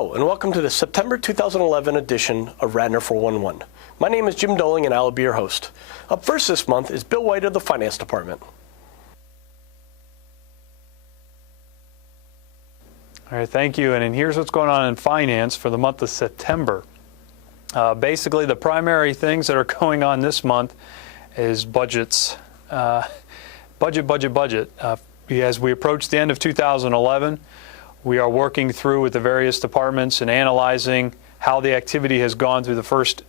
Hello, and welcome to the September 2011 edition of Radnor 411. My name is Jim Doling, and I will be your host. Up first this month is Bill White of the Finance Department. All right, thank you. And here's what's going on in finance for the month of September. Basically, the primary things that are going on this month is budgets. Budget. As we approach the end of 2011, we are working through with the various departments and analyzing how the activity has gone through the first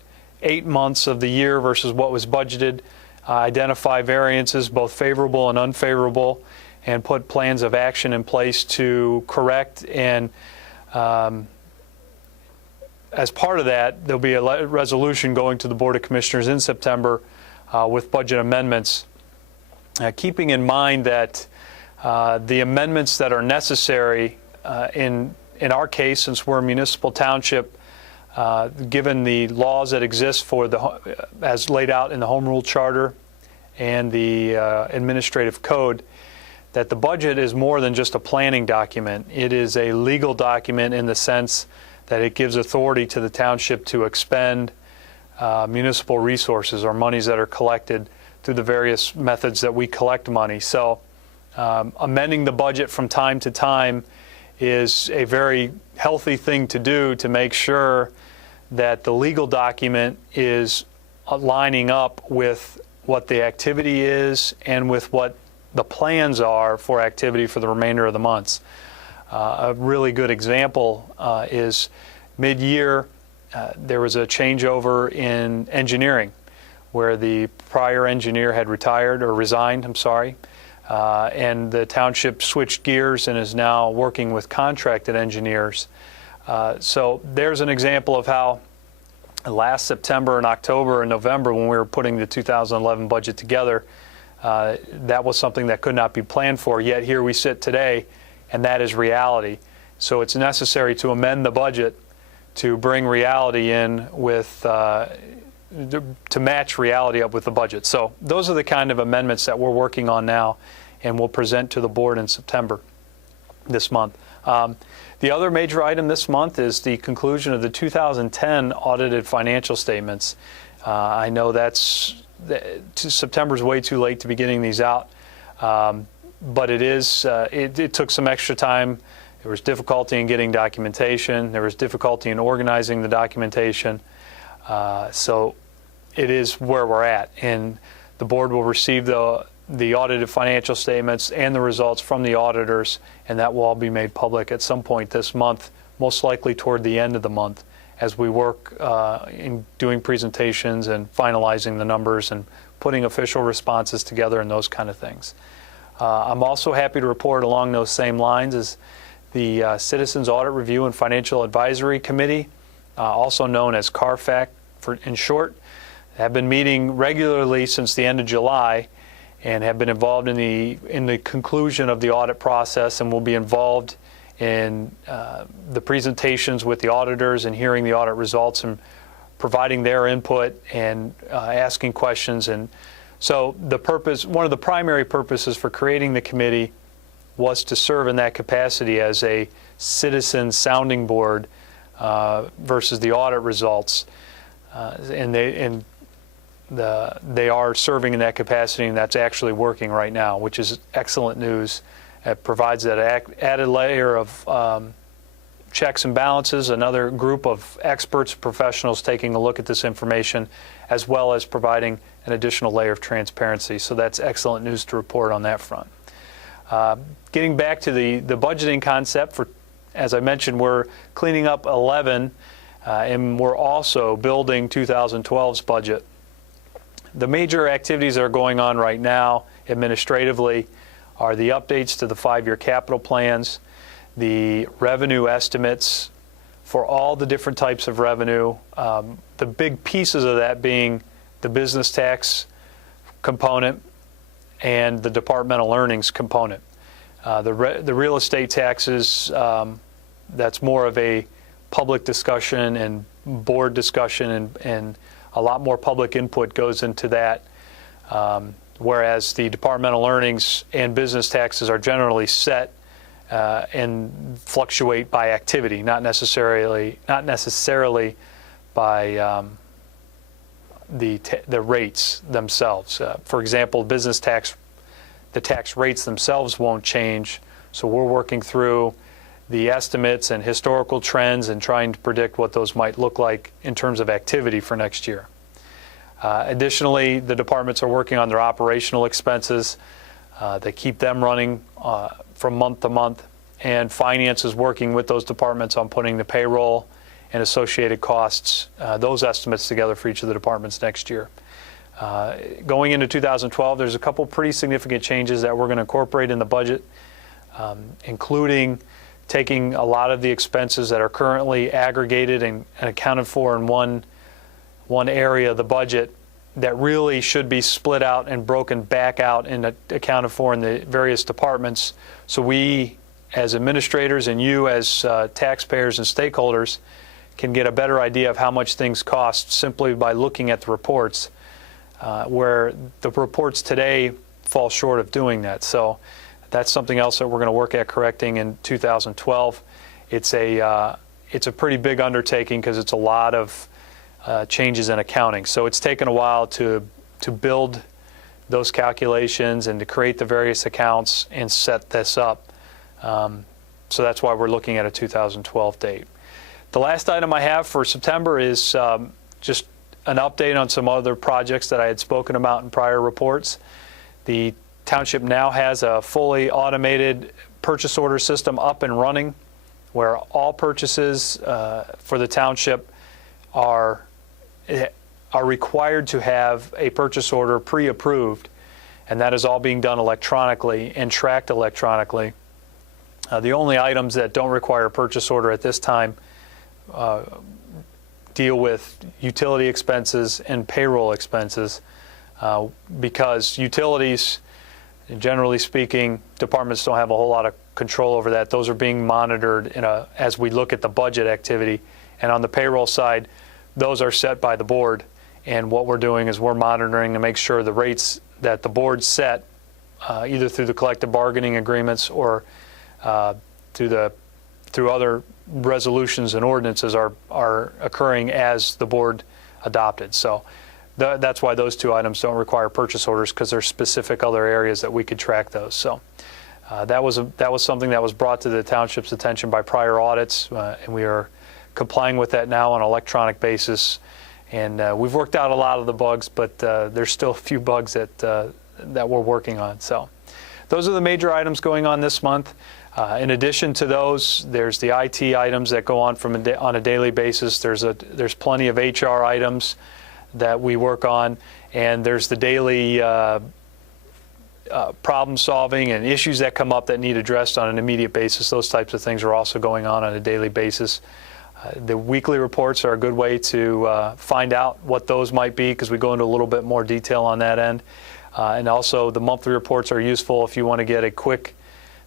8 months of the year versus what was budgeted, identify variances, both favorable and unfavorable, and put plans of action in place to correct. And as part of that, there'll be a resolution going to the Board of Commissioners in September with budget amendments, keeping in mind that the amendments that are necessary in our case, since we're a municipal township, given the laws that exist for as laid out in the Home Rule Charter and the Administrative Code, that the budget is more than just a planning document. It is a legal document in the sense that it gives authority to the township to expend municipal resources or monies that are collected through the various methods that we collect money. So amending the budget from time to time is a very healthy thing to do to make sure that the legal document is lining up with what the activity is and with what the plans are for activity for the remainder of the months. A really good example is mid-year there was a changeover in engineering where the prior engineer had retired or resigned, and the township switched gears and is now working with contracted engineers. So there's an example of how last September and October and November, when we were putting the 2011 budget together, that was something that could not be planned for, yet here we sit today, and that is reality. So it's necessary to amend the budget to bring reality in with, to match reality up with the budget. So those are the kind of amendments that we're working on now, and we'll present to the board in September this month. The other major item this month is the conclusion of the 2010 audited financial statements. I know September's way too late to be getting these out, but it took some extra time. There was difficulty in getting documentation. There was difficulty in organizing the documentation. So it is where we're at, and the board will receive the audited financial statements and the results from the auditors, and that will all be made public at some point this month, most likely toward the end of the month, as we work in doing presentations and finalizing the numbers and putting official responses together and those kind of things. I'm also happy to report along those same lines as the Citizens Audit Review and Financial Advisory Committee, also known as CARFAC in short, have been meeting regularly since the end of July and have been involved in the conclusion of the audit process, and will be involved in the presentations with the auditors and hearing the audit results and providing their input and asking questions. And so one of the primary purposes for creating the committee was to serve in that capacity as a citizen sounding board versus the audit results, and they are serving in that capacity, and that's actually working right now, which is excellent news. It provides that added layer of checks and balances, another group of experts, professionals taking a look at this information, as well as providing an additional layer of transparency. So that's excellent news to report on that front. Getting back to the budgeting concept, as I mentioned, we're cleaning up 11, and we're also building 2012's budget. The major activities that are going on right now administratively are the updates to the 5-year capital plans, the revenue estimates for all the different types of revenue, the big pieces of that being the business tax component and the departmental earnings component. The real estate taxes, that's more of a public discussion and board discussion, and a lot more public input goes into that, whereas the departmental earnings and business taxes are generally set and fluctuate by activity, not necessarily by the rates themselves. For example, business tax, the tax rates themselves won't change, so we're working through the estimates and historical trends and trying to predict what those might look like in terms of activity for next year. Additionally, the departments are working on their operational expenses. They keep them running from month to month, and finance is working with those departments on putting the payroll and associated costs, those estimates together for each of the departments next year. Going into 2012, there's a couple pretty significant changes that we're going to incorporate in the budget, including taking a lot of the expenses that are currently aggregated and accounted for in one area of the budget that really should be split out and broken back out and accounted for in the various departments, so we as administrators and you as taxpayers and stakeholders can get a better idea of how much things cost simply by looking at the reports, where the reports today fall short of doing that. So that's something else that we're going to work at correcting in 2012. It's a pretty big undertaking because it's a lot of changes in accounting. So it's taken a while to build those calculations and to create the various accounts and set this up. So that's why we're looking at a 2012 date. The last item I have for September is just an update on some other projects that I had spoken about in prior reports. The Township now has a fully automated purchase order system up and running, where all purchases for the Township are required to have a purchase order pre-approved, and that is all being done electronically and tracked electronically. The only items that don't require a purchase order at this time deal with utility expenses and payroll expenses, because utilities, generally speaking, departments don't have a whole lot of control over that. Those are being monitored as we look at the budget activity. And on the payroll side, those are set by the board. And what we're doing is we're monitoring to make sure the rates that the board set, either through the collective bargaining agreements or through other resolutions and ordinances, are occurring as the board adopted. So that's why those two items don't require purchase orders, because there's specific other areas that we could track those. So that was something that was brought to the Township's attention by prior audits, and we are complying with that now on an electronic basis. And we've worked out a lot of the bugs, but there's still a few bugs that we're working on. So those are the major items going on this month. In addition to those, there's the IT items that go on on a daily basis. There's plenty of HR items that we work on, and there's the daily problem solving and issues that come up that need addressed on an immediate basis. Those types of things are also going on a daily basis. The weekly reports are a good way to find out what those might be, because we go into a little bit more detail on that end. And also the monthly reports are useful if you want to get a quick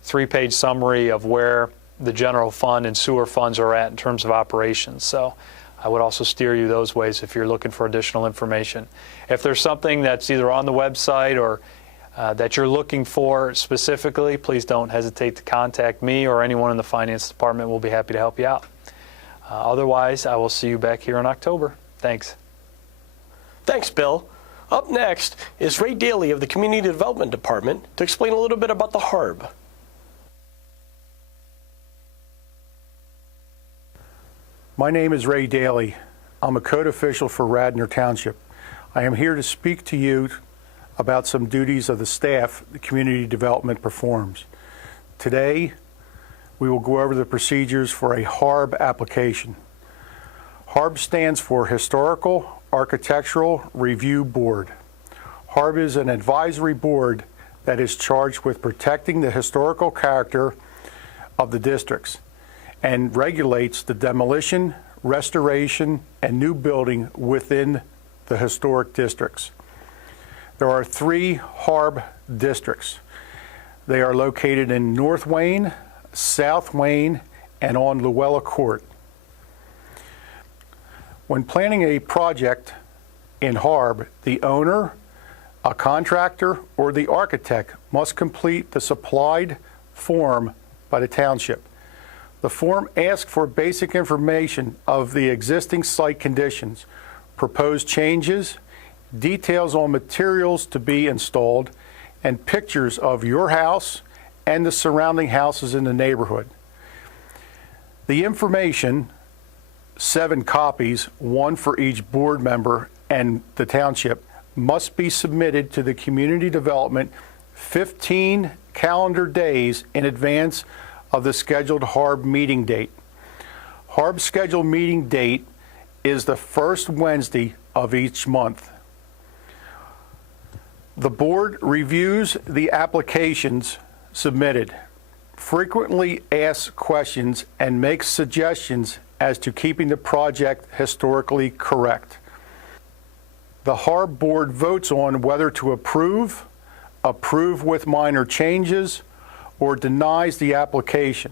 3-page summary of where the general fund and sewer funds are at in terms of operations. So I would also steer you those ways if you're looking for additional information. If there's something that's either on the website or that you're looking for specifically, please don't hesitate to contact me or anyone in the finance department. We'll be happy to help you out. Otherwise, I will see you back here in October. Thanks. Thanks, Bill. Up next is Ray Daly of the Community Development Department to explain a little bit about the HARB. My name is Ray Daly. I'm a code official for Radnor Township. I am here to speak to you about some duties of the staff the Community Development performs. Today, we will go over the procedures for a HARB application. HARB stands for Historical Architectural Review Board. HARB is an advisory board that is charged with protecting the historical character of the districts and regulates the demolition, restoration, and new building within the historic districts. There are 3 HARB districts. They are located in North Wayne, South Wayne, and on Luella Court. When planning a project in HARB, the owner, a contractor, or the architect must complete the supplied form by the Township. The form asks for basic information of the existing site conditions, proposed changes, details on materials to be installed, and pictures of your house and the surrounding houses in the neighborhood. The information, 7 copies, 1 for each board member and the Township, must be submitted to the Community Development 15 calendar days in advance of the scheduled HARB meeting date. HARB's scheduled meeting date is the first Wednesday of each month. The board reviews the applications submitted, frequently asks questions, and makes suggestions as to keeping the project historically correct. The HARB board votes on whether to approve with minor changes, or denies the application.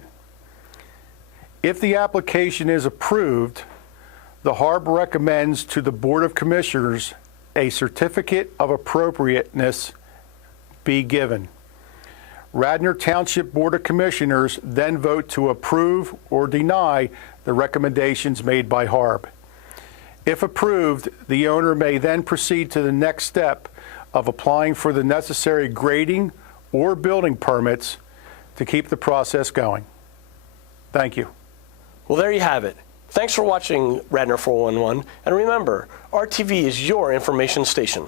If the application is approved, the HARB recommends to the Board of Commissioners a certificate of appropriateness be given. Radnor Township Board of Commissioners then vote to approve or deny the recommendations made by HARB. If approved, the owner may then proceed to the next step of applying for the necessary grading or building permits to keep the process going. Thank you. Well, there you have it. Thanks for watching Radnor 411, and remember, RTV is your information station.